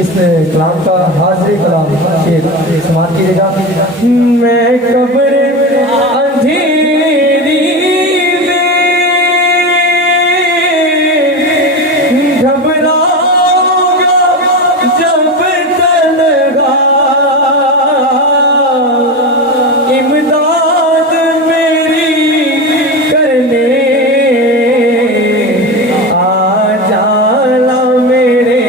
इस कलाम का हाजिरी कलाम शेर समाप्त कीजिएगा। मैं कब्र अंधेरी में घबराऊंगा जब तन्हा, इमदाद मेरी करने आ जाला मेरे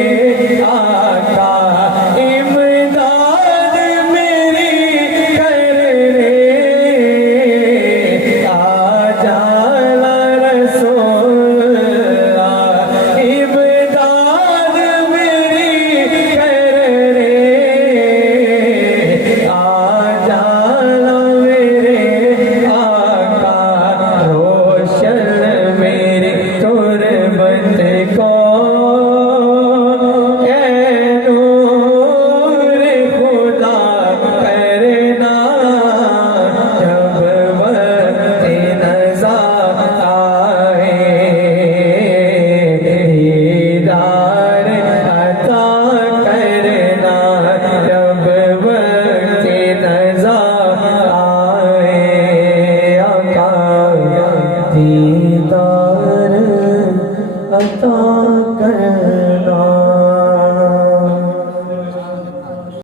आका, इमदाद मेरी करने आ जाला रसूलल्लाह, इमदाद मेरी करने आ जाला मेरे आका, रोशन मेरी तुरबत को ए नूर खुदा करना, जब वक्त नज़ा आए दीदार अता करना, जब वक्त नज़ा आए आका, दीदार अता